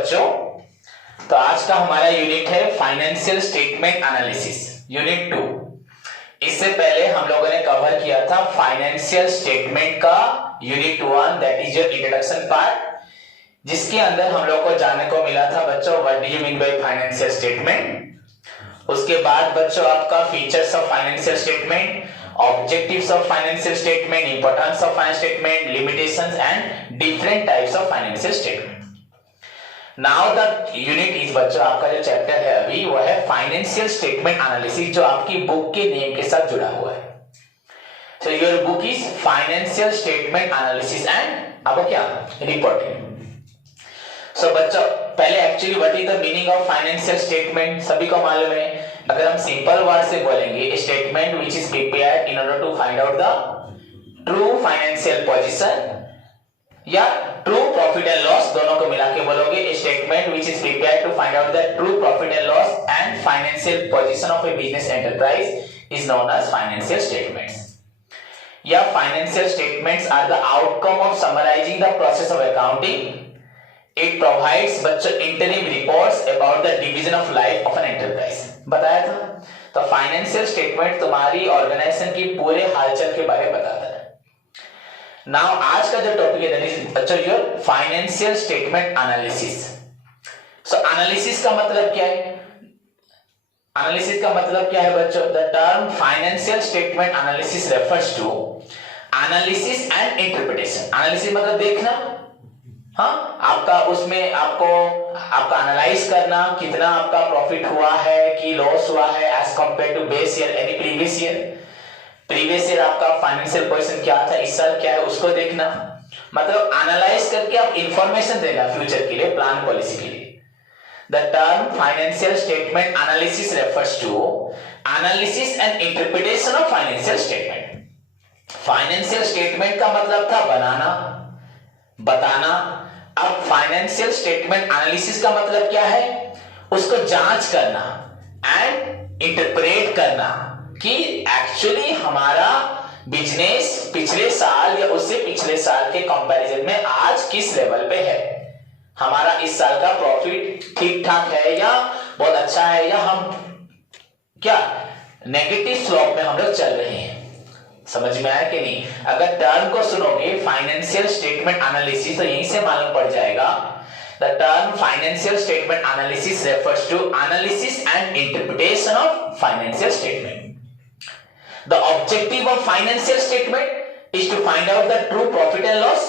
बच्चों, तो आज का हमारा यूनिट है फाइनेंशियल स्टेटमेंट एनालिसिस, यूनिट 2। इससे पहले हम लोगों ने कवर किया था फाइनेंशियल स्टेटमेंट का unit 1, that is your introduction part, जिसके अंदर हम लोग को जानने को मिला था बच्चों what do you mean by financial statement. उसके बाद बच्चों आपका features of financial statement, objectives of financial statement, importance of financial statement, limitations and different types of financial statement. Now the unit is बच्चों आपका जो चैप्टर है अभी वो है फाइनेंशियल स्टेटमेंट एनालिसिस, जो आपकी बुक के नेम के साथ जुड़ा हुआ है। So your book is financial statement analysis and आपको क्या रिपोर्टिंग। So बच्चों पहले actually what is the meaning of financial statement सभी को मालूम है। अगर हम सिंपल वर्ड से बोलेंगे statement which is prepared in order to find out the true financial position या ट्रू प्रॉफिट एंड लॉस, दोनों को मिला के बोलोगे statement which is prepared to find out the true profit and loss and financial position of a business enterprise is known as financial statements. या financial statements are the outcome of summarising the process of accounting. It provides बच्चों interim reports about the division of life of an enterprise। बताया था। तो financial statement तुम्हारी organisation की पूरे हालचाल के बारे में बताता है। नाउ आज का जो टॉपिक है दैट इज बच्चों your financial statement analysis. So analysis का मतलब क्या है? एनालिसिस का मतलब क्या है बच्चों? The term financial statement analysis refers to analysis and interpretation. Analysis मतलब देखना, हाँ, आपका उसमें आपको आपका एनालाइज करना कितना आपका प्रॉफिट हुआ है कि लॉस हुआ है as compare to base year any previous year. Previous year आपका फाइनेंशियल पोजीशन क्या था, इस साल क्या है उसको देखना, मतलब एनालाइज करके आप इंफॉर्मेशन देना फ्यूचर के लिए, प्लान पॉलिसी के लिए। The term financial statement analysis refers to analysis and interpretation of financial statement. Financial statement का मतलब था बनाना, बताना। अब फाइनेंशियल स्टेटमेंट एनालिसिस का मतलब क्या है? उसको जांच करना एंड इंटरप्रेट करना कि एक्चुअली हमारा बिजनेस पिछले साल या उससे पिछले साल के कंपैरिजन में आज किस लेवल पे है। हमारा इस साल का प्रॉफिट ठीक ठाक है या बहुत अच्छा है, या हम क्या नेगेटिव स्लोप में हम लोग चल रहे हैं। समझ में आया कि नहीं? अगर टर्म को सुनोगे फाइनेंशियल स्टेटमेंट एनालिसिस तो यहीं से मालूम पड़ जाएगा। The term financial statement analysis refers to analysis and interpretation of financial statement. The objective of financial statement is to find out the true profit and loss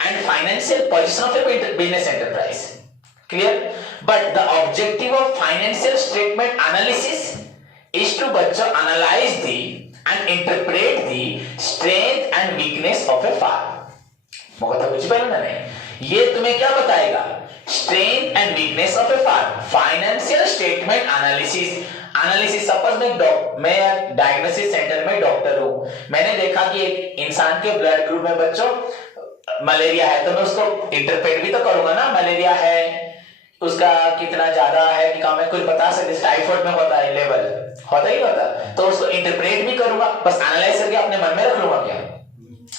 and financial position of a business enterprise. Clear? But the objective of financial statement analysis is to बच्चों analyse the and interpret the strength and weakness of a firm। मुझे तो कुछ पहले ना नहीं, ये तुम्हें क्या बताएगा? strength and weakness of a firm। Financial statement analysis. Analysis suppose मैं डायग्नोसिस सेंटर में डॉक्टर हूं, मैंने देखा कि एक इंसान के ब्लड ग्रुप में बच्चों मलेरिया है, तो मैं उसको इंटरप्रेट भी तो करूंगा ना, मलेरिया है उसका कितना ज्यादा है कि कम है, कुछ बता सकते। टाइफाइड में होता है लेवल, होता ही होता, तो उसको इंटरप्रेट भी करूंगा, बस एनालाइज करके अपने मन में रख लूंगा क्या?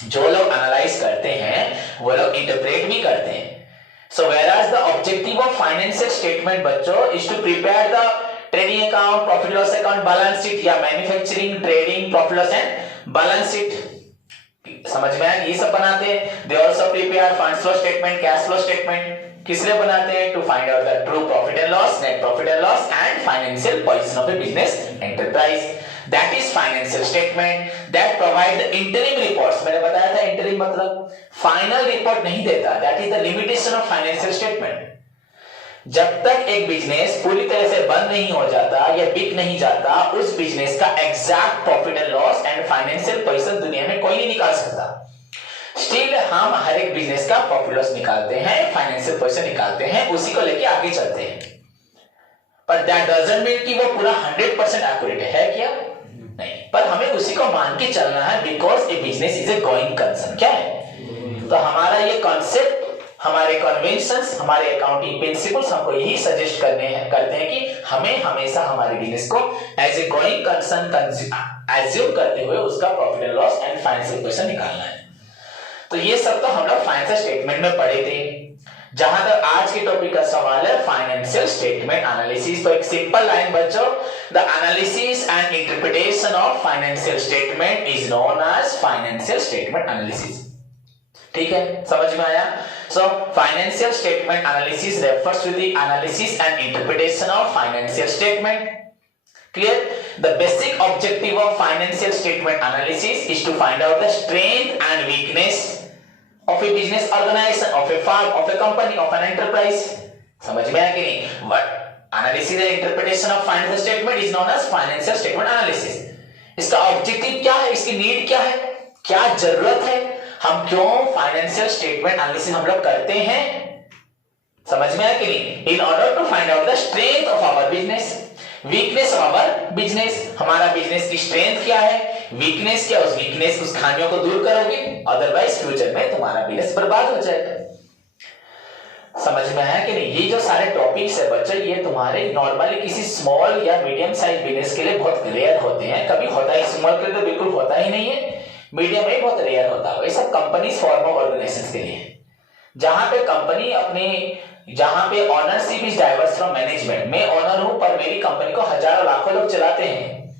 जो लोग एनालाइज करते हैं वो लोग इंटरप्रेट भी करते हैं। So whereas the objective of financial statement बच्चों is to prepare the trading account, profit loss account, balance sheet या manufacturing trading profit loss and balance sheet. समझ में आया? ये सब बनाते हैं। They also prepare fund flow statement, cash flow statement. किस लिए बनाते हैं? To find out the true profit and loss, net profit and loss and financial position of a business enterprise. That is financial statement that provide the interim reports. मैंने बताया था interim मतलब final report नहीं देता। That is the limitation of financial statement. जब तक एक business पूरी तरह से बंद नहीं हो जाता या बिक नहीं जाता, उस बिजनेस का exact profit and loss and financial position दुनिया में कोई नहीं निकाल सकता। स्टिल हम हर एक बिजनेस का प्रॉफिट लॉस निकालते हैं, फाइनेंशियल पोजीशन निकालते हैं, उसी को लेके आगे चलते हैं। पर दैट डजंट मीन कि वो पूरा 100% एक्यूरेट है क्या? नहीं, पर हमें उसी को मान के चलना है because A business is a going concern. क्या है? तो हमारा ये कॉन्सेप्ट, हमारे कन्वेंशंस, हमारे अकाउंटिंग प्रिंसिपल्स हमको यही सजेस्ट करते हैं कि हमें हमेशा हमारे बिजनेस को as a going concern assume करते हुए उसका profit and loss and financial position निकालना है। तो ये सब तो हम लोग फाइनेंशियल स्टेटमेंट में पढ़े थे। जहां तक आज के टॉपिक का सवाल है फाइनेंशियल स्टेटमेंट एनालिसिस, तो एक सिंपल लाइन बच्चों, the analysis and interpretation of financial statement is known as financial statement analysis. ठीक है, समझ में आया? So financial statement analysis refers to the analysis and interpretation of financial statement. Clear? The basic objective of financial statement analysis is to find out the strength and weakness of a business organization, of a firm, of a company, of an enterprise. समझ में आया कि नहीं? But analysis and interpretation of financial statement is known as financial statement analysis. इसका objective क्या है? इसकी need क्या है? क्या जरूरत है? हम क्यों फाइनेंशियल स्टेटमेंट एनालिसिस हम लोग करते हैं? समझ में आया कि नहीं? In order to find out the strength of our business, weakness of our business, हमारा बिजनेस की स्ट्रेंथ क्या है, वीकनेस क्या, उस वीकनेस उस खामियों को दूर करोगे, अदरवाइज फ्यूचर में तुम्हारा बिजनेस बर्बाद हो जाएगा। समझ में आया कि नहीं? ये जो सारे टॉपिक्स है बच्चों, ये तुम्हारे नॉर्मली किसी स्मॉल या मीडियम साइज बिजनेस के लिए बहुत रेयर होते हैं, कभी होता है, स्मॉल के लिए तो बिल्कुल होता ही नहीं है, मीडियम में बहुत रेयर होता है। ये सब कंपनीज फॉर्म ऑफ ऑर्गेनाइजेशंस के लिए, जहां पे कंपनी अपने, जहां पे ownership is diverse from management, मैं ओनर हूं पर मेरी कंपनी को हजारों लाखों लोग चलाते हैं,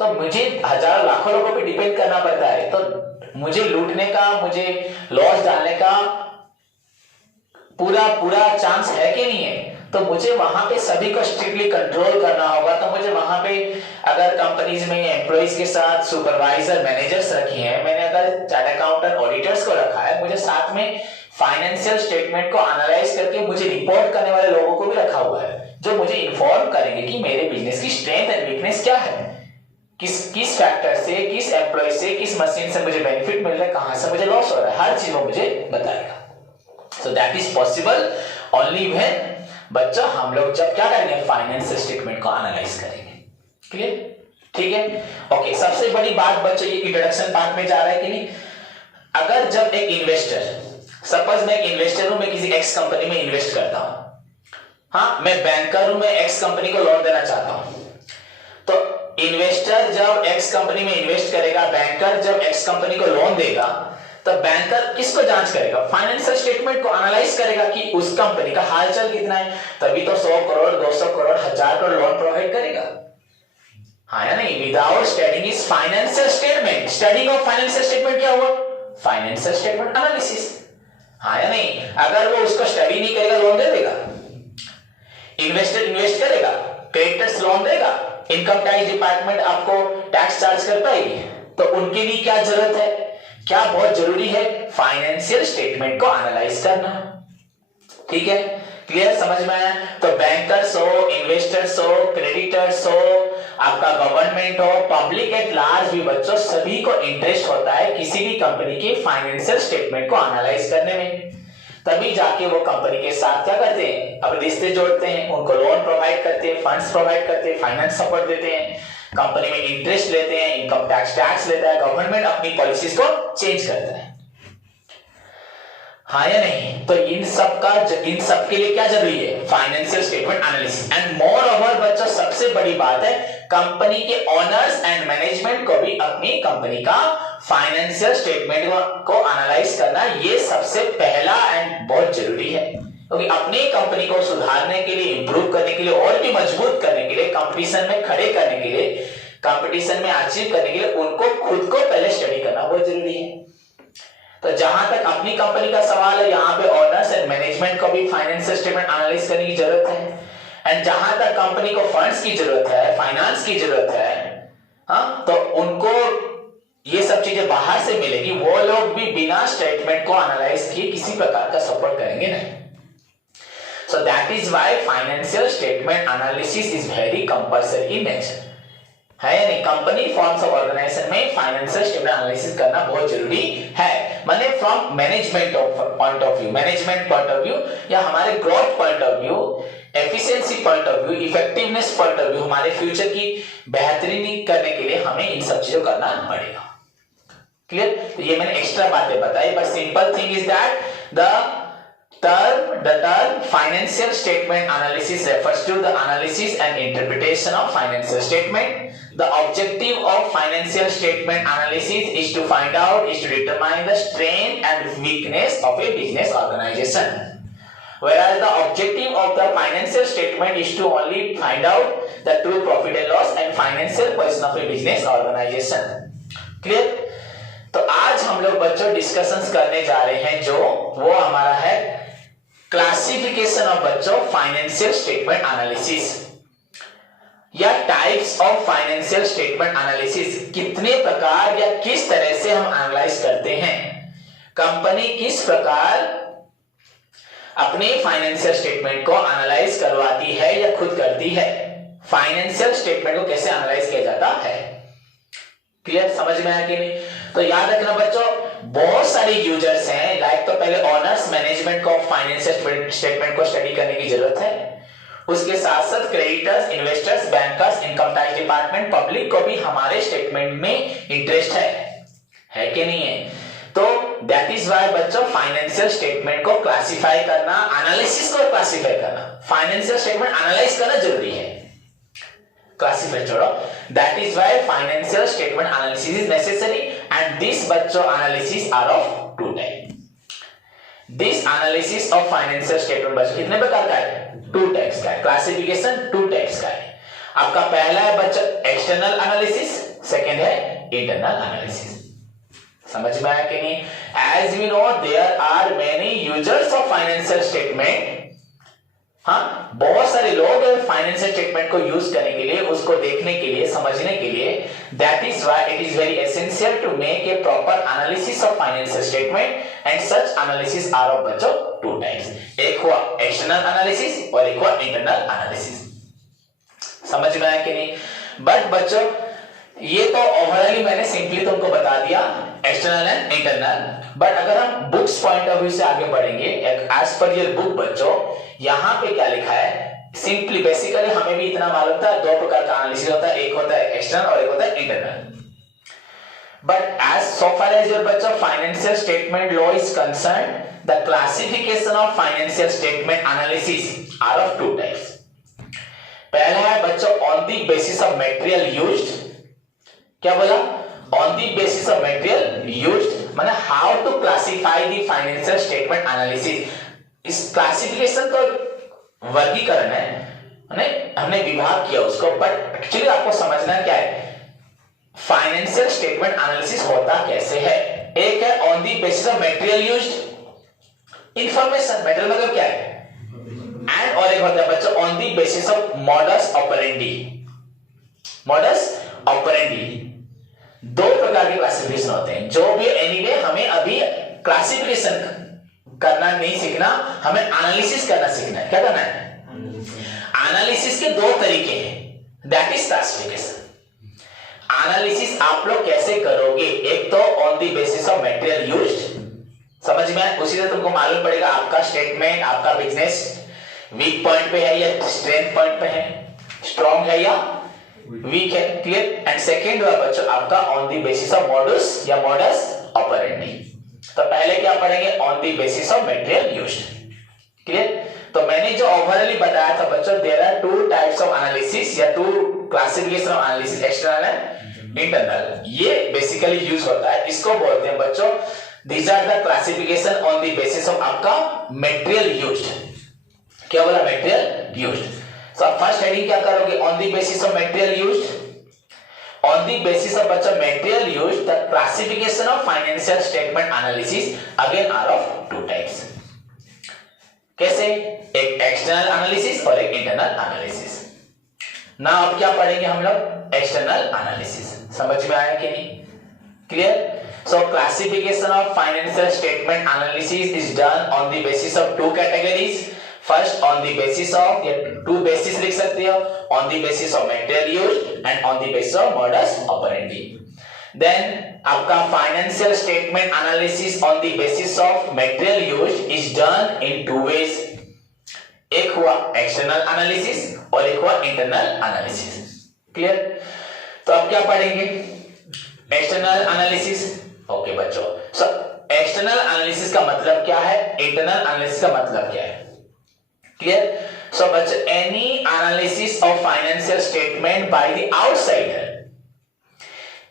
तो मुझे हजारों लाखों लोगों पे डिपेंड करना पड़ता है, तो मुझे लूटने का, मुझे लॉस डालने का पूरा चांस है कि नहीं है? तो मुझे वहां पे सभी को स्ट्रिक्टली कंट्रोल करना होगा। तो मुझे वहां पे अगर कंपनीज में एम्प्लॉइज के साथ सुपरवाइजर मैनेजर्स रखी हैं, मैंने अगर चार्टर्ड अकाउंटेंट ऑडिटर्स को रखा है, मुझे साथ में फाइनेंशियल स्टेटमेंट को एनालाइज करके मुझे रिपोर्ट करने वाले लोगों को भी रखा हुआ है, जो मुझे इन्फॉर्म करेंगे कि मेरे बिजनेस की स्ट्रेंथ एंड वीकनेस क्या है, किस फैक्टर से, किस एम्प्लॉय से, किस मशीन से मुझे बेनिफिट मिल रहा है, कहां से मुझे लॉस हो रहा है, हर चीज वो मुझे बताएगा। सो that is possible only when बच्चा हम लोग जब क्या करेंगे, फाइनेंशियल स्टेटमेंट को एनालाइज करेंगे। क्लियर? ठीक है, ओके। सबसे बड़ी बात बच्चों, ये इंट्रोडक्शन पार्ट में जा रहा है कि नहीं, अगर जब एक इन्वेस्टर, सपोज मैं एक इन्वेस्टर हूं, मैं किसी एक्स कंपनी में इन्वेस्ट करता हूं, हाँ मैं बैंकर हूं, मैं एक्स कंपनी को लोन देना चाहता हूं, तो इन्वेस्टर जब एक्स कंपनी में इन्वेस्ट करेगा, बैंकर जब एक्स कंपनी को लोन देगा, तो बैंकर किसको जांच करेगा, फाइनेंशियल स्टेटमेंट को एनालाइज करेगा कि उस कंपनी का हालचाल कितना है, तभी तो 100 करोड़ 200 करोड़ 1000 करोड़ लोन प्रोवाइड करेगा, हाँ या नहीं? Without studying is financial statement, studying of financial statement क्या हुआ, फाइनेंशियल स्टेटमेंट एनालिसिस, हाँ या नहीं? अगर वो उसको स्टडी नहीं करेगा, लोन दे देगा, इन्वेस्टर इन्वेस्ट करेगा, क्रेडिटर्स लोन देगा, इनकम टैक्स डिपार्टमेंट आपको टैक्स चार्ज कर पाएगी, तो उनके लिए क्या जरूरत है, क्या बहुत जरूरी है, फाइनेंशियल स्टेटमेंट को एनालाइज करना। ठीक है, क्लियर, समझ में आया? तो बैंकर्स हो, इन्वेस्टर्स हो, क्रेडिटर्स हो, आपका गवर्नमेंट हो, पब्लिक एट लार्ज भी बच्चों, सभी को इंटरेस्ट होता है किसी भी कंपनी के फाइनेंशियल स्टेटमेंट को एनालाइज करने में, तभी जाके वो कंपनी के साथ क्या करते हैं, अब रिश्ते जोड़ते हैं, उनको लोन प्रोवाइड करते हैं, फंड्स प्रोवाइड करते हैं, फाइनेंस सपोर्ट देते हैं, कंपनी में इंटरेस्ट लेते हैं, इनकम टैक्स लेता है, गवर्नमेंट अपनी पॉलिसीज को चेंज करता है, हाँ या नहीं? तो इन सब के लिए क्या जरूरी है, financial statement analysis. And more over बच्चों, सबसे बड़ी बात है, कंपनी के ओनर्स एंड मैनेजमेंट को भी अपनी कंपनी का फाइनेंशियल स्टेटमेंट को एनालाइज करना, ये सबसे पहला एंड बहुत जरूरी है, क्योंकि अपनी कंपनी को सुधारने के लिए, इंप्रूव करने के लिए, और भी मजबूत करने के लिए, कंपटीशन में खड़े करने के लिए, कंपटीशन में अचीव करने के लिए उनको खुद को पहले स्टडी करना बहुत जरूरी है। तो जहां तक अपनी कंपनी का सवाल है, यहाँ पे ओनर्स एंड मैनेजमेंट को भी फाइनेंशियल स्टेटमेंट एनालाइज करने की जरूरत है, एंड जहां तक कंपनी को फंड्स की जरूरत है, फाइनेंस की जरूरत है, हाँ, तो उनको ये सब चीजें बाहर से मिलेगी, वो लोग भी बिना स्टेटमेंट को एनालाइज किए किसी प्रकार का सपोर्ट करेंगे नहीं। So that is why financial statement analysis is very compulsory in nature, है या नहीं? कंपनी फॉर्म्स ऑफ ऑर्गेनाइजेशन में फाइनेंशियल स्टेटमेंट एनालिसिस करना बहुत जरूरी है, माने from management point of view, या हमारे growth point of view, efficiency point of view, effectiveness point of view, हमारे फ्यूचर की बेहतरीनी करने के लिए हमें इन सब चीजों करना पड़ेगा। क्लियर? तो ये मैंने एक्स्ट्रा बातें बताई, but simple thing is that the term financial statement analysis refers to the analysis and interpretation of financial statement. The objective of financial statement analysis is to determine the strength and weakness of a business organization. whereas the objective of the financial statement is to only find out the true profit and loss and financial position of a business organization. Clear? तो आज हम लोग बच्चों discussions करने जा रहे हैं जो वो हमारा है क्लासिफिकेशन ऑफ बच्चों फाइनेंशियल स्टेटमेंट एनालिसिस या types of financial statement analysis. कितने प्रकार या किस तरह से हम एनालाइज करते हैं, कंपनी किस प्रकार अपने फाइनेंशियल स्टेटमेंट को एनालाइज करवाती है या खुद करती है, फाइनेंशियल स्टेटमेंट को कैसे एनालाइज किया जाता है। क्लियर, समझ में आया कि नहीं? तो याद रखना बच्चों, बहुत सारे यूजर्स हैं, लाइक तो पहले ऑनर्स मैनेजमेंट को फाइनेंशियल स्टेटमेंट को स्टडी करने की जरूरत है, उसके साथ साथ creditors, investors, bankers, income tax department, public को भी हमारे स्टेटमेंट में इंटरेस्ट है कि नहीं है? तो दैट इज वाई बच्चों फाइनेंशियल स्टेटमेंट को क्लासिफाई करना, एनालिसिस को क्लासिफाई करना, फाइनेंशियल स्टेटमेंट एनालाइज करना जरूरी है, क्लासिफाई छोड़ो। That is why financial statement analysis is necessary and this बच्चों analysis are of two type. This analysis of financial statement बच्चों कितने प्रकार का है? टू टाइप्स का है, क्लासिफिकेशन टू टाइप्स का है। आपका पहला है बच्चों एक्सटर्नल एनालिसिस, सेकंड है इंटरनल एनालिसिस। समझ में आया कि नहीं? As we know there are many users of financial statement. हाँ, बहुत सारे लोग फाइनेंशियल स्टेटमेंट को यूज करने के लिए, उसको देखने के लिए, समझने के लिए। That is why it is very essential to make a proper analysis of financial statement and such analysis are of बच्चों टू टाइप्स। एक हुआ एक्सटर्नल एनालिसिस और एक हुआ इंटरनल एनालिसिस। समझ में आया कि नहीं? बट बच्चों ये तो ओवरऑली मैंने सिंपली तुमको बता दिया एक्सटर्नल एंड इंटरनल। बट अगर हम बुक्स पॉइंट ऑफ व्यू से आगे बढ़ेंगे, एज पर योर बुक बच्चों, यहां पे क्या लिखा है? सिंपली बेसिकली हमें भी इतना मालूम था, दो प्रकार का एनालिसिस होता है, एक होता है एक्सटर्नल और एक होता है internal. But as so far as your बच्चों financial statement law is concern, the classification of financial statement analysis are of two types. पहला है बच्चों on the basis of material used. क्या बोला? On the basis of material used, माने how to classify the financial statement analysis. इस classification तो वर्गीकरण है, हमने विभाग किया उसको, बट एक्चुअली आपको समझना क्या है, फाइनेंशियल स्टेटमेंट एनालिसिस होता कैसे है। एक है on the basis of material used, information, material मतलब क्या है, एंड और एक होता है बच्चों on the basis of modus operandi. Modus operandi दो प्रकार के क्लासिफिकेशन होते हैं, जो भी एनीवे हमें अभी क्लासिफिकेशन करना नहीं सीखना, हमें एनालिसिस करना सीखना है। क्या करना है? एनालिसिस के दो तरीके हैं, दैट इज क्लासिफिकेशन। एनालिसिस आप लोग कैसे करोगे? एक तो on the basis of material used, समझ में आया? उसी से तुमको मालूम पड़ेगा आपका स्टेटमेंट, आपका बिजनेस वीक पॉइंट पे है या स्ट्रेंथ पॉइंट पे है, स्ट्रॉन्ग है या वीक है। क्लियर? एंड सेकेंड हुआ बच्चों आपका on the basis of modus या मॉडस ऑपरेंडी। तो पहले क्या पढ़ेंगे? On the basis of material used. Clear? तो मैंने जो ओवरऑली बताया था बच्चों, there are two types of analysis या two classification of analysis, external and internal. ये बेसिकली यूज होता है, इसको बोलते हैं बच्चों, these are the classification on the basis of आपका मटेरियल यूज्ड। क्या बोला? Material used. So first heading क्या करोगे? On the basis of material used. On the basis of बच्चा material used, the classification of financial statement analysis again are of two types. कैसे? एक external analysis और एक internal analysis. Now अब क्या पढ़ेंगे हम लोग? External analysis. समझ में आया कि नहीं? Clear? So classification of financial statement analysis is done on the basis of two categories. First on the basis of, या two basis लिख सकते हो, on the basis of material used and on the basis of modus operandi. Then आपका financial statement analysis on the basis of material used is done in two ways. एक हुआ external analysis और एक हुआ internal analysis. Clear? तो अब क्या पढ़ेंगे? External analysis. Okay बच्चों, so external analysis का मतलब क्या है, internal analysis का मतलब क्या है? Clear? So but any analysis of financial statement by the outsider,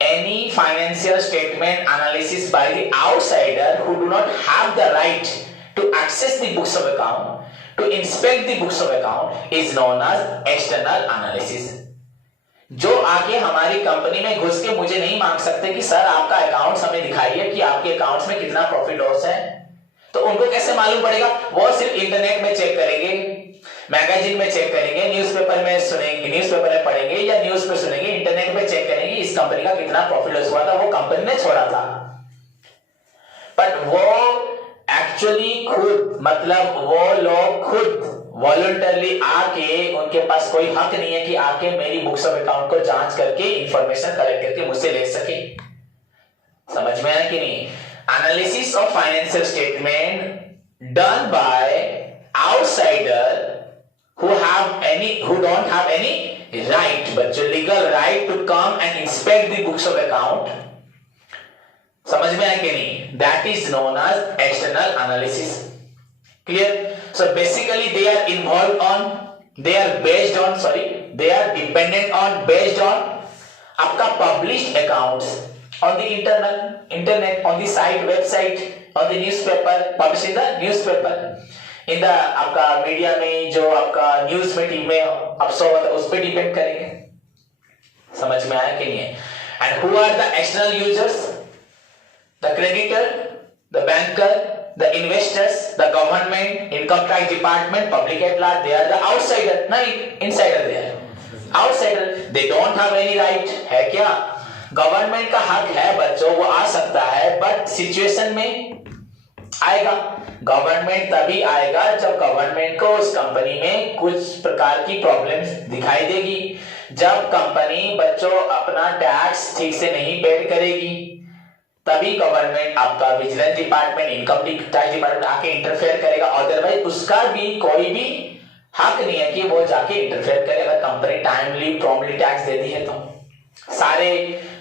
any financial statement analysis by the outsider who do not have the right to access the books of account, to inspect the books of account is known as external analysis. जो आके हमारी company में घुस के मुझे नहीं मांग सकते कि सर आपका अकाउंट्स हमें दिखाइए कि आपके अकाउंट्स में कितना प्रॉफिट लॉस है, तो उनको कैसे मालूम पड़ेगा? वो सिर्फ इंटरनेट में चेक करेंगे, मैगजीन में चेक करेंगे, न्यूज़पेपर में सुनेंगे, न्यूज़पेपर में पढ़ेंगे या न्यूज़ पे सुनेंगे, इंटरनेट पे चेक करेंगे इस कंपनी का कितना प्रॉफिट लॉस हुआ था, वो कंपनी ने छोड़ा था। बट वो एक्चुअली खुद मतलब वो लोग खुद वॉलंटरली आके, उनके पास कोई हक नहीं है कि आके मेरी बुक्स ऑफ अकाउंट को जांच करके इंफॉर्मेशन कलेक्ट करके मुझसे ले सके। समझ में आया कि नहीं? Analysis of financial statement done by outsider who don't have any right, but legal right to come and inspect the books of account. समझ में आया कि नहीं? That is known as external analysis. Clear? So basically they are dependent on आपका published accounts on the internet, on the site, website, on the newspaper, published in the newspaper. In the आपका media में जो आपका news में team में आप सो उस पे डिपेंड करेंगे। समझ में आया कि नहीं है? And who are the external users? The creditor, the banker, the investors, the government, income tax department, public at large. They are the outsider, नहीं insider. They are outsider, they don't have any right. है क्या? Government का हक है बच्चों, वो आ सकता है, बट सिचुएशन में आएगा। गवर्नमेंट तभी आएगा जब गवर्नमेंट को उस कंपनी में कुछ प्रकार की प्रॉब्लम्स दिखाई देगी। जब कंपनी बच्चों अपना टैक्स ठीक से नहीं पेड करेगी, तभी गवर्नमेंट आपका vigilance department, income tax department आके इंटरफेयर करेगा। अदरवाइज उसका भी कोई भी हक नहीं है कि वो जाके इंटरफेयर करे। अगर कंपनी टाइमली प्रॉम्प्टली टैक्स देती है तो सारे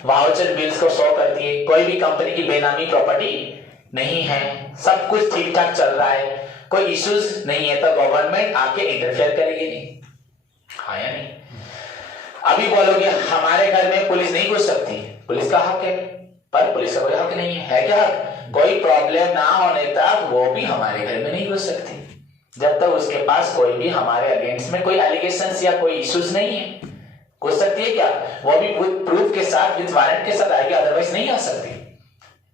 वाउचर बिल्स को शो करती है, कोई भी कंपनी की बेनामी प्रॉपर्टी नहीं है, सब कुछ ठीक ठाक चल रहा है, कोई इश्यूज नहीं है, तो गवर्नमेंट आके इंटरफेयर करेगी नहीं। हाँ या नहीं? अभी बोलोगे हमारे घर में पुलिस नहीं घुस सकती, पुलिस का हक है, पर पुलिस का कोई हक नहीं है क्या? कोई प्रॉब्लम ना होने तक वो भी हमारे घर में नहीं घुस सकती, जब तक उसके पास कोई भी हमारे अगेंस्ट में कोई एलिगेशंस या कोई इश्यूज नहीं है। घुस सकती है क्या? वो भी विद प्रूफ के साथ, विद वारंट के साथ आएगी, अदरवाइज नहीं आ सकती।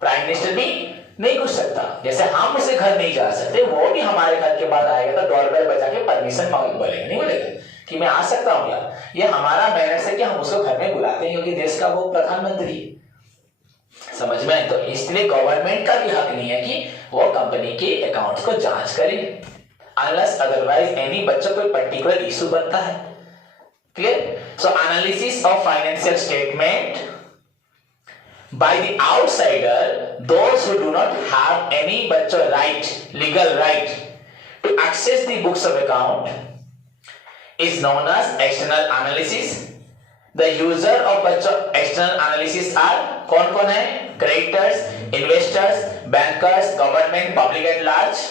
प्राइम मिनिस्टर भी नहीं घुस सकता, जैसे हम उसे घर नहीं जा सकते, वो भी हमारे घर के बाद आएगा तो डोरबेल बजा के परमिशन बोलेगा, नहीं बोलेगा कि मैं आ सकता हूं क्या? ये हमारा मैनर्स है कि हम उसको घर में बुलाते हैं क्योंकि देश का वो प्रधानमंत्री है। समझ में आए? तो इसलिए गवर्नमेंट का भी हक नहीं है कि वो कंपनी के अकाउंट्स को जांच करे, अनलेस अदरवाइज एनी बच्चों कोई पर्टिकुलर इशू बनता है। Clear? So analysis of financial statement by the outsider, those who do not have any legal right to access the books of account is known as external analysis. The user of external analysis are कौन है? Creditors, investors, bankers, government, public at large.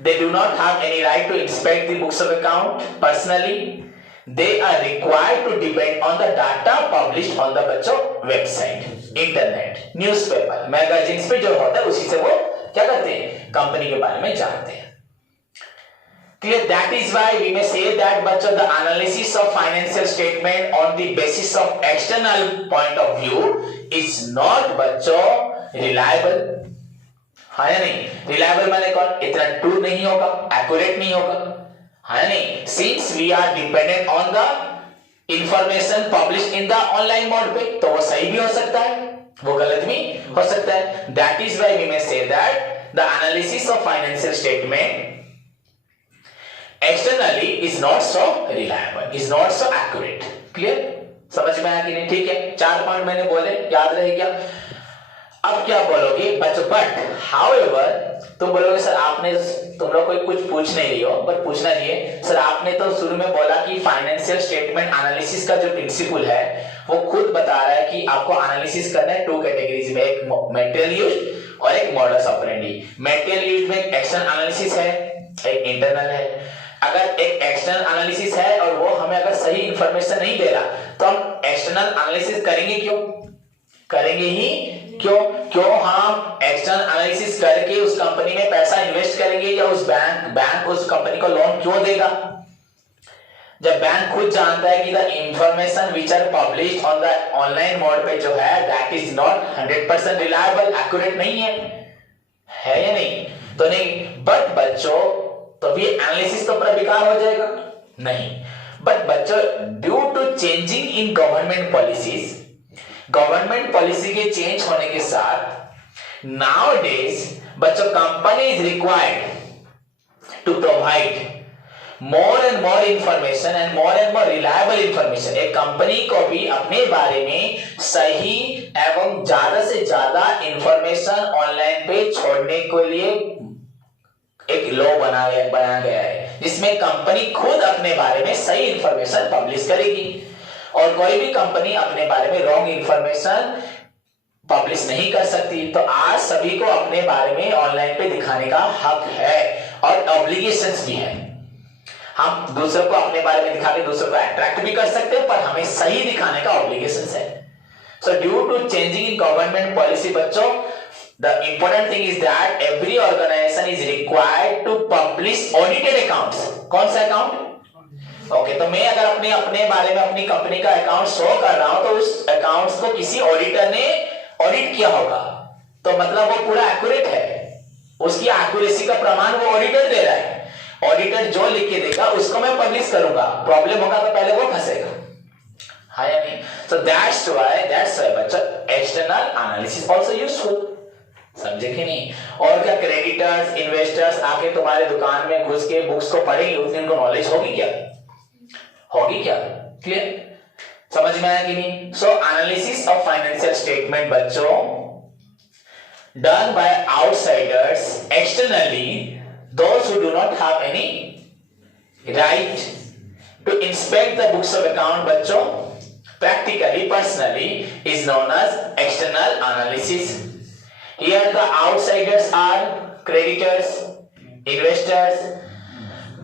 They do not have any right to inspect the books of account personally. They are required to depend on the data published on the बच्चों website, internet, newspaper, magazines पे जो होता है उसी से वो क्या करते हैं? कंपनी के बारे में जानते हैं। Clear? That is why we may say that बच्चों the analysis of financial statement on the basis of external point of view is not बच्चों reliable। हाँ या नहीं? Reliable माने कौन? इतना true नहीं होगा, accurate नहीं होगा, है नहीं? Since we are dependent on the information published in the online mode पे, तो वो सही भी हो सकता है, वो गलत भी हो सकता है। That is why we may say that the analysis of financial statement externally is not so reliable, is not so accurate. Clear? समझ में आया कि नहीं? ठीक है, 4 पॉइंट मैंने बोले, याद रहे क्या? अब क्या बोलोगे बच्चों? बट हाउएवर तुम बोलोगे सर आपने, तुम लोग कोई कुछ पूछ नहीं रही हो, पर पूछना चाहिए सर। आपने तो शुरू में बोला कि फाइनेंशियल स्टेटमेंट एनालिसिस का जो प्रिंसिपल है वो खुद बता रहा है कि आपको एनालिसिस करना है 2 कैटेगरीज में, एक मटेरियल यूज्ड और एक मॉडस ऑपरेंडी। मटेरियल यूज्ड में एक्सटर्नल एनालिसिस है, एक इंटरनल है। अगर एक एक्सटर्नल एनालिसिस है और वो हमें अगर सही इंफॉर्मेशन नहीं दे रहा तो हम एक्सटर्नल एनालिसिस करेंगे क्यों? करेंगे ही क्यों हम एक्सटर्नल एनालिसिस करके उस कंपनी में पैसा इन्वेस्ट करेंगे या उस बैंक उस कंपनी को लोन क्यों देगा? जब बैंक खुद जानता है कि the information which are published on the online mode पे जो है that is not 100% reliable, accurate नहीं है या नहीं? तो नहीं, बट बच्चों तो भी एनालिसिस तो पूरा बेकार हो जाएगा नहीं। बट बच्चों due to changing in government policies, government policy के चेंज होने के साथ नाउ डेज बच्चों company is required to provide more and more information and more reliable information. एक कंपनी को भी अपने बारे में सही एवं ज्यादा से ज्यादा इंफॉर्मेशन ऑनलाइन पे छोड़ने के लिए एक लॉ बनाया गया है जिसमें कंपनी खुद अपने बारे में सही इंफॉर्मेशन पब्लिश करेगी और कोई भी कंपनी अपने बारे में रॉन्ग इंफॉर्मेशन पब्लिश नहीं कर सकती। तो आज सभी को अपने बारे में ऑनलाइन पे दिखाने का हक है और ऑब्लिगेशंस भी है। हम दूसरों को अपने बारे में दिखा के दूसरों को अट्रैक्ट भी कर सकते हैं, पर हमें सही दिखाने का ऑब्लिगेशंस है। So due to changing in government policy बच्चों, the important thing is that every organization is required to publish audited accounts। कौन सा अकाउंट? ओके, तो मैं अगर अपने बारे में अपनी कंपनी का अकाउंट शो कर रहा हूं तो उस अकाउंट्स को किसी ऑडिटर ने ऑडिट किया होगा, तो मतलब वो पूरा एक्यूरेट है, उसकी एक्यूरेसी का प्रमाण वो ऑडिटर दे रहा है। ऑडिटर जो लिख के देगा उसको मैं पब्लिश करूंगा, प्रॉब्लम होगा तो पहले वो फंसेगा, है या नहीं? So that's why बच्चा एक्सटर्नल एनालिसिस आल्सो यूजफुल। समझे कि नहीं? और क्या क्रेडिटर्स इन्वेस्टर्स आके तुम्हारे दुकान में घुस के बुक्स को पढ़ेंगे, उतनी उनको नॉलेज होगी क्या? क्लियर? समझ में आया कि नहीं? So analysis of financial statement बच्चों done by outsiders externally, those who do not have any right to inspect the books of account बच्चों practically personally is known as external analysis। Here the outsiders are creditors, investors,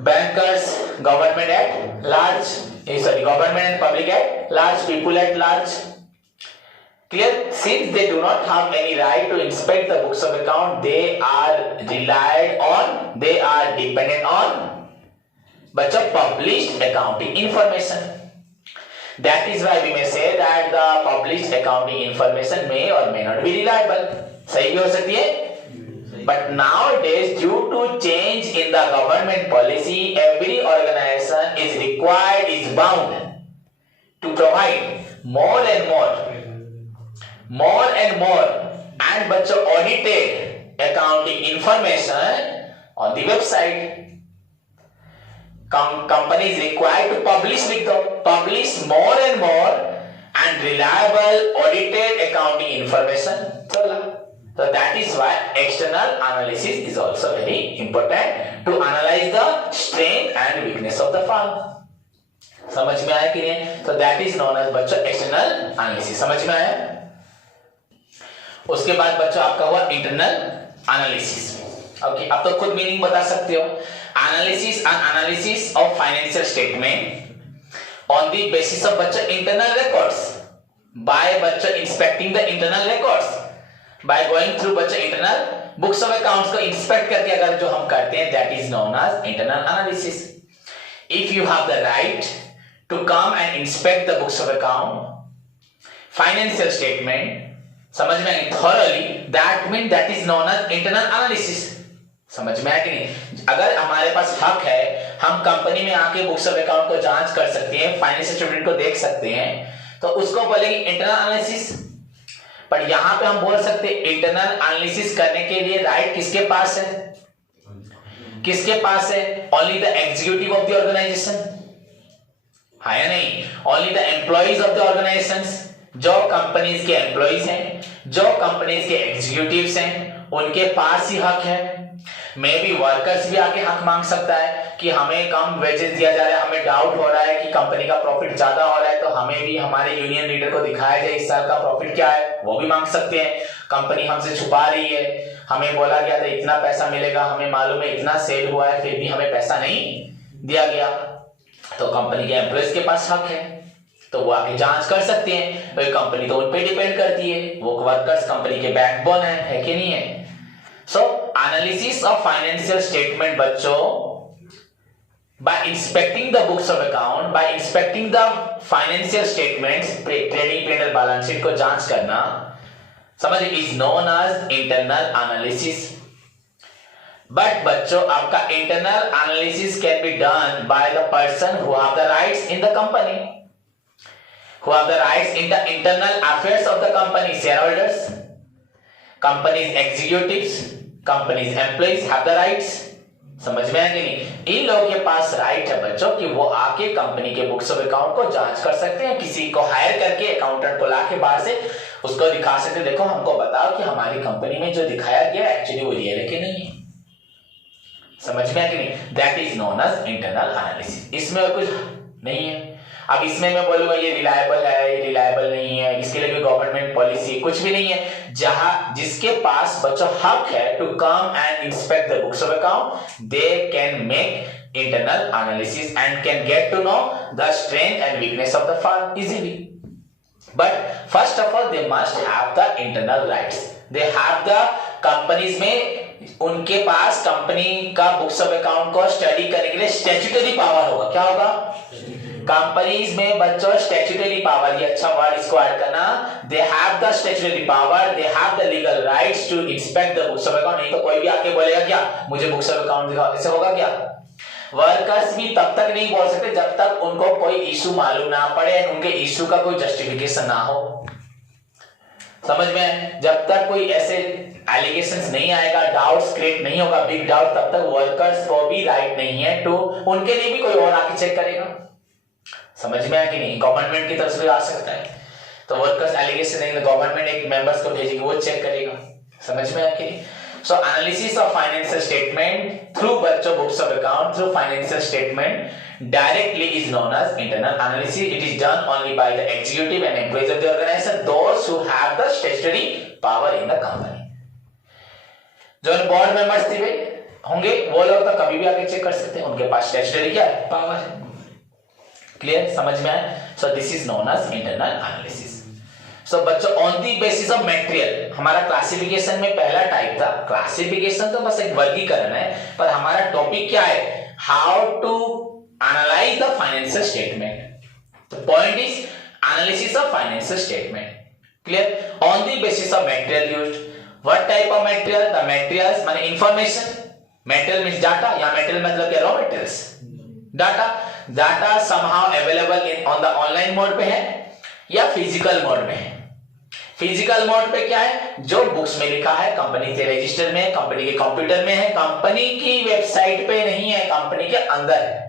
bankers, government at large, government and public at large, people at large। Clear? Since they do not have any right to inspect the books of account, they are dependent on बच्चा published accounting information। That is why we may say that the published accounting information may or may not be reliable। सही भी हो सकती है, but nowadays due to change in the government policy, every organization is bound to provide more and बच्चों audited accounting information on the website। Company is required to publish more and more and reliable audited accounting information। So that is why external analysis is also very important to analyze the strength and weakness of the firm। समझ में आया कि नहीं? So that is known as बच्चों external analysis। समझ में आया? उसके बाद बच्चों आपका हुआ इंटरनल एनालिसिस। ओके, अब तो खुद मीनिंग बता सकते हो। Analysis of financial statement on the basis of बच्चों इंटरनल रिकॉर्ड्स बाय बच्चों inspecting the internal records, by going through बच्चों इंटरनल बुक्स ऑफ अकाउंट्स को इंस्पेक्ट करके अगर जो हम करते हैं that is known as internal analysis. If you have the right to come and inspect the books of account financial statement, समझ में आई thoroughly, that mean that is known as internal analysis. समझ में आया कि नहीं? अगर हमारे पास हक है, हम कंपनी में आके बुक्स ऑफ अकाउंट को जांच कर सकते हैं, फाइनेंशियल स्टेटमेंट को देख सकते हैं, तो उसको बोलेंगे इंटरनल एनालिसिस। पर यहां पे हम बोल सकते हैं इंटरनल एनालिसिस करने के लिए राइट किसके पास है? Only the executive of the organisation, है या नहीं? Only the employees of the organisations, जो कंपनीज के एम्प्लॉइज हैं, जो कंपनीज के एग्जीक्यूटिव्स हैं, उनके पास ही हक है। मे बी वर्कर्स भी आके हक मांग सकता है कि हमें कम वेजेस दिया जा रहा है, हमें डाउट हो रहा है कि कंपनी का प्रॉफिट ज्यादा हो रहा है, तो हमें भी हमारे यूनियन लीडर को दिखाया जाए इस साल का प्रॉफिट क्या है, वो भी मांग सकते हैं। कंपनी हमसे छुपा रही है, हमें बोला गया था इतना पैसा मिलेगा, हमें मालूम है इतना सेल हुआ है, फिर भी हमें पैसा नहीं दिया गया, तो कंपनी के एम्प्लॉइज के पास हक है। तो वो आके जांच कर सकते हैं, भाई कंपनी तो उन पे डिपेंड करती है, वो वर्कर्स कंपनी के बैकबोन है कि नहीं है। सो एनालिसिस ऑफ फाइनेंशियल स्टेटमेंट बच्चों, by inspecting the books of account, by inspecting the financial statements, trading P&L balance sheet को जांच करना, समझ, is known as internal analysis। But बच्चों आपका internal analysis can be done by the person who have the rights in the company, who have the rights in the internal affairs of the company, shareholders, company's executives, company's employees have the rights। समझ में आया कि नहीं? इन लोगों के पास right है बच्चों कि वो आके कंपनी के बुक्स ऑफ अकाउंट को जांच कर सकते हैं, किसी को हायर करके अकाउंटेंट को लाके बाहर से उसको दिखा सकते हैं, देखो हमको बताओ कि हमारी कंपनी में जो दिखाया गया एक्चुअली वो रियल है कि नहीं है। समझ में आया कि नहीं? That is known as internal analysis. इसमें और कुछ नहीं है। अब इसमें मैं बोलूंगा ये रिलायबल है, ये रिलायबल नहीं है, इसके लिए भी गवर्नमेंट पॉलिसी कुछ भी नहीं है। जहां जिसके पास बच्चों हक है to come and inspect the books of account, they can make internal analysis and can get to know the strength and weakness of the firm easily. But first of all they must have the internal rights, they have the companies में उनके पास company का books of account को study करने के लिए statutory power होगा। क्या होगा? कंपनीज में बच्चों स्टैट्यूटरी पावर, ये अच्छा वर्ड इसको ऐड करना, they have the statutory power, they have the legal rights to inspect the books of account. नहीं तो कोई भी आके बोलेगा क्या मुझे बुक्स ऑफ अकाउंट दिखाओ, ऐसे होगा क्या? वर्कर्स भी तब तक नहीं बोल सकते जब तक उनको कोई इशू मालूम ना पड़े, उनके इशू का कोई जस्टिफिकेशन ना हो। समझ में? जब तक कोई ऐसे एलिगेशंस नहीं आएगा, डाउट्स क्रिएट नहीं होगा, बिग डाउट, तब तक वर्कर्स को भी राइट नहीं है टू, उनके लिए भी कोई और आके चेक करेगा। समझ में आया कि नहीं? गवर्नमेंट की तरफ से आ सकता है, तो वर्कर्स एलिगेशन नहीं, गवर्नमेंट एक मेंबर्स को भेजेगी, वो चेक करेगा। समझ में आया कि नहीं? So analysis of financial statement through बच्चों books of account, through financial statement directly is known as internal analysis. It is done only by the executive and employees of the organization, those who have the statutory power in the company. जो board members थे होंगे वो लोग तो कभी भी आके check कर सकते हैं, उनके पास स्टैट्यूटरी क्या है? पावर है। क्लियर? समझ में आया? So this is known as internal analysis. So बच्चों on the basis of material, हमारा क्लासिफिकेशन में पहला टाइप था, क्लासिफिकेशन तो बस एक वर्गीकरण है, पर हमारा टॉपिक क्या है? How to analyze the financial statement. The point is analysis of financial statement. Clear? On the basis of material used. What type of material? The materials माने information. Material means data. या material मतलब क्या? Raw materials. Data. Data somehow available on the online mode पे है या physical mode में है? Physical mode पे क्या है? जो बुक्स में लिखा है, कंपनी के रजिस्टर में, कंपनी के कंप्यूटर में है, कंपनी की वेबसाइट पे नहीं है, कंपनी के अंदर है,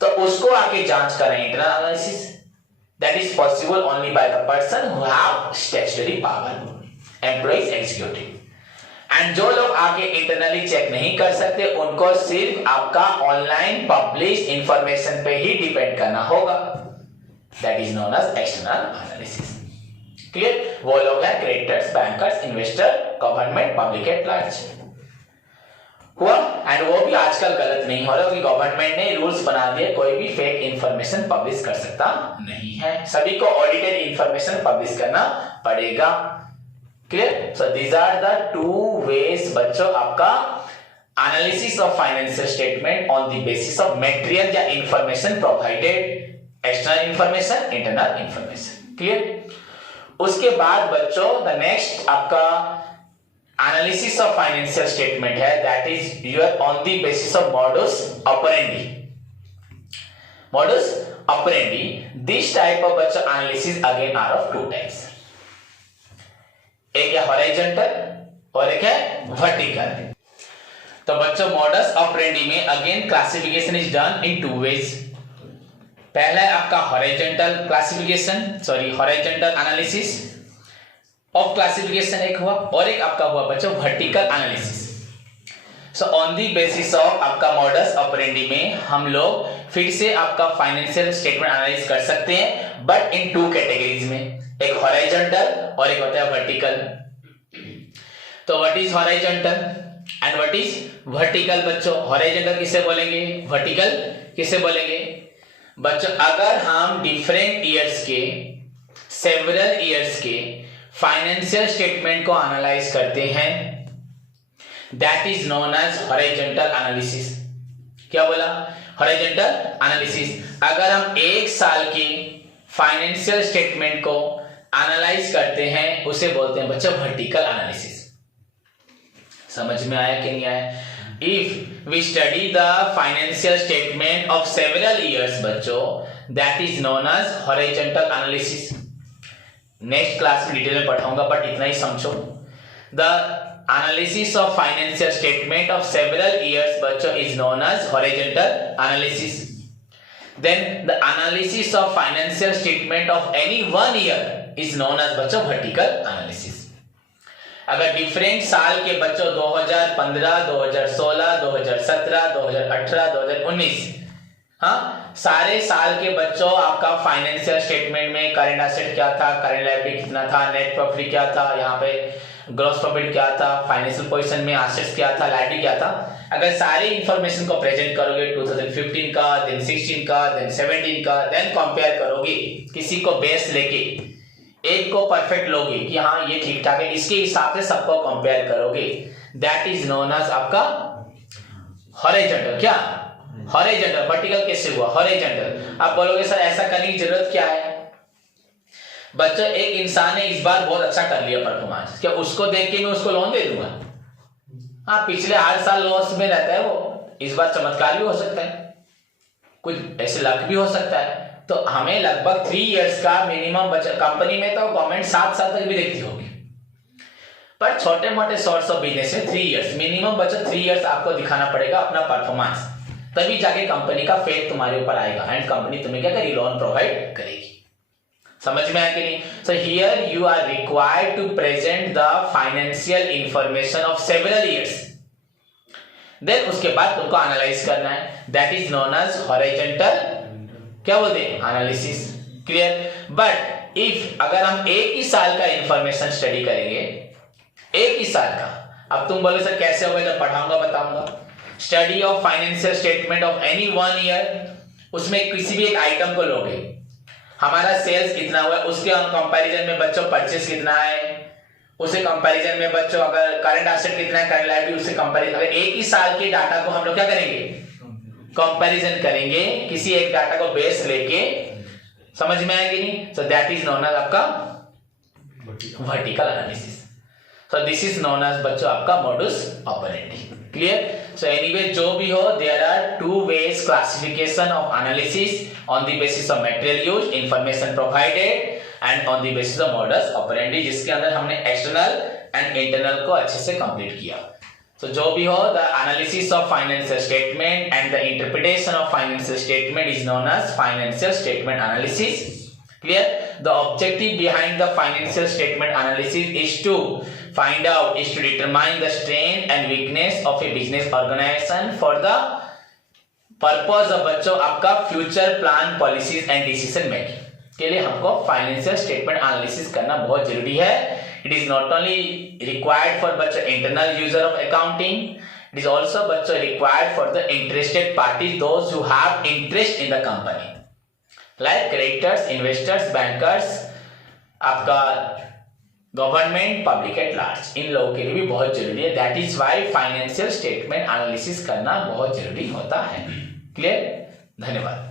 तो उसको आके जांच करें। Internal analysis that is possible only by the person who have statutory power, employees, executive. And जो लोग आके इंटरनली चेक नहीं कर सकते, उनको सिर्फ आपका ऑनलाइन पब्लिश इंफॉर्मेशन पे ही डिपेंड करना होगा। That is known as external analysis. Clear? वो लोग हैं creditors, bankers, investor, government, public at large. हुआ? एंड वो भी आजकल गलत नहीं हो रहा कि गवर्नमेंट ने रूल्स बना दिए, कोई भी फेक इंफॉर्मेशन पब्लिश कर सकता नहीं है, सभी को ऑडिटेड इंफॉर्मेशन पब्लिश करना पड़ेगा। Clear? So these are the two ways बच्चों आपका analysis of financial statement on the basis of material या information provided, external information, internal information. Clear? उसके बाद बच्चों द नेक्स्ट आपका एनालिसिस ऑफ फाइनेंशियल स्टेटमेंट है, that is your on the basis of modus operandi. Modus operandi, this type of बच्चों analysis again are of two types, एक है horizontal और एक है वर्टिकल। तो बच्चों मॉडस ऑपरेंडी में again classification is done in two ways. पहला है आपका horizontal classification, sorry horizontal analysis of classification एक हुआ, और एक आपका हुआ बच्चों vertical analysis. So on the basis of आपका मॉडस ऑपरेंडी में हम लोग फिर से आपका फाइनेंशियल स्टेटमेंट एनालाइज कर सकते हैं, बट इन टू कैटेगरीज में, एक हॉरिजॉन्टल और एक होता है वर्टिकल। तो what is horizontal and what is vertical बच्चों? हॉरिजॉन्टल किसे बोलेंगे, वर्टिकल किसे बोलेंगे? बच्चों अगर हम डिफरेंट ईयर्स के, सेवरल ईयर्स के फाइनेंशियल स्टेटमेंट को एनालाइज करते हैं, that is known as horizontal analysis. क्या बोला? Horizontal analysis. अगर हम एक साल की फाइनेंशियल स्टेटमेंट को एनालाइज करते हैं उसे बोलते हैं बच्चों वर्टिकल एनालिसिस। समझ में आया कि नहीं आया? If we study the financial statement of several years बच्चों, that is known as horizontal analysis. Next class में डिटेल में पढ़ाऊंगा, बट इतना ही समझो। The analysis of financial statement of several years बच्चों is known as horizontal analysis. Then the analysis of financial statement of any one year is known as बच्चों vertical analysis. अगर different साल के बच्चों 2015, 2016, 2017, 2018, 2019, हाँ सारे साल के बच्चों आपका फाइनेंशियल स्टेटमेंट में करंट एसेट क्या था, करंट लायबिलिटी कितना था, नेट प्रॉफिट क्या था, यहाँ पे ग्रॉस प्रॉफिट क्या था, फाइनेंशियल पोजीशन में एसेट्स क्या था, लायबिलिटी क्या था, अगर सारे इंफॉर्मेशन को प्रेजेंट करोगे 2015 का, देन 16 का, देन 17 का, देन कंपेयर करोगे, किसी को बेस लेके एक को परफेक्ट लोगे कि हाँ ये ठीक ठाक है, इसके हिसाब से सबको कंपेयर करोगे, दैट इज नोन एज आपका हॉरिजॉन्टल। क्या? हॉरिजॉन्टल। वर्टिकल कैसे हुआ? हॉरिजॉन्टल। आप बोलोगे सर ऐसा करने की जरूरत क्या है? बच्चों एक इंसान ने इस बार बहुत अच्छा कर लिया परफॉर्मेंस, क्या उसको देख के मैं उसको लोन दे दूंगा? हाँ पिछले हर साल लॉस में रहता है वो, इस बार चमत्कार भी हो सकता है, कुछ ऐसे लक भी हो सकता है। तो हमें लगभग 3 इयर्स का मिनिमम बचत, कंपनी में तो गवर्नमेंट 7 साल तक भी देखती होगी, पर छोटे मोटे सोर्स ऑफ बिजनेस में 3 इयर्स मिनिमम बचत, 3 इयर्स आपको दिखाना पड़ेगा अपना परफॉर्मेंस, तभी जाके कंपनी का फेथ तुम्हारे ऊपर आएगा एंड कंपनी तुम्हें क्या करेगी? लोन प्रोवाइड करेगी। समझ में आया कि नहीं? So here you are required to present the financial information of several years, then उसके बाद तुमको एनालाइज करना है, that is known as horizontal क्या बोलते हैं? एनालिसिस। क्लियर? बट इफ अगर हम एक ही साल का इंफॉर्मेशन स्टडी करेंगे, एक ही साल का, अब तुम बोले सर कैसे होगा? जब पढ़ाऊंगा बताऊंगा। Study of financial statement of any 1 year, उसमें किसी भी एक आइटम को लोगे, हमारा सेल्स कितना हुआ है, उसके कंपैरिजन में बच्चों परचेस कितना है, उसे कंपैरिजन में बच्चों अगर करंट एसेट कितना है, करंट लायबिलिटी, उससे कंपैरिजन, अगर एक ही साल के डाटा को हम लोग क्या करेंगे? कंपैरिजन करेंगे, किसी एक डाटा को बेस लेके। समझ में आया कि नहीं? So that is known as आपका vertical analysis. So this is known as बच्चों आपका modus operandi. Clear? So anyway जो भी हो, there are 2 ways classification of analysis on the basis of material used, information provided and on the basis of modus operandi, जिसके अंदर हमने external and internal को अच्छे से कंप्लीट किया। So जो भी हो, the analysis of financial statement and the interpretation of financial statement is known as financial statement analysis. Clear? The objective behind the financial statement analysis is to find out, is to determine the strength and weakness of a business organization for the purpose of बच्चों आपका future plan, policies and decision making के लिए हमको financial statement analysis करना बहुत जरूरी है। It is not only required for बच्चों internal user of accounting, it is also बच्चों required for the interested parties, those who have interest in the company, like creditors, investors, bankers, आपका government, public at large, इन लोगों के लिए भी बहुत जरूरी है। That is why financial statement analysis करना बहुत जरूरी होता है। क्लियर? धन्यवाद।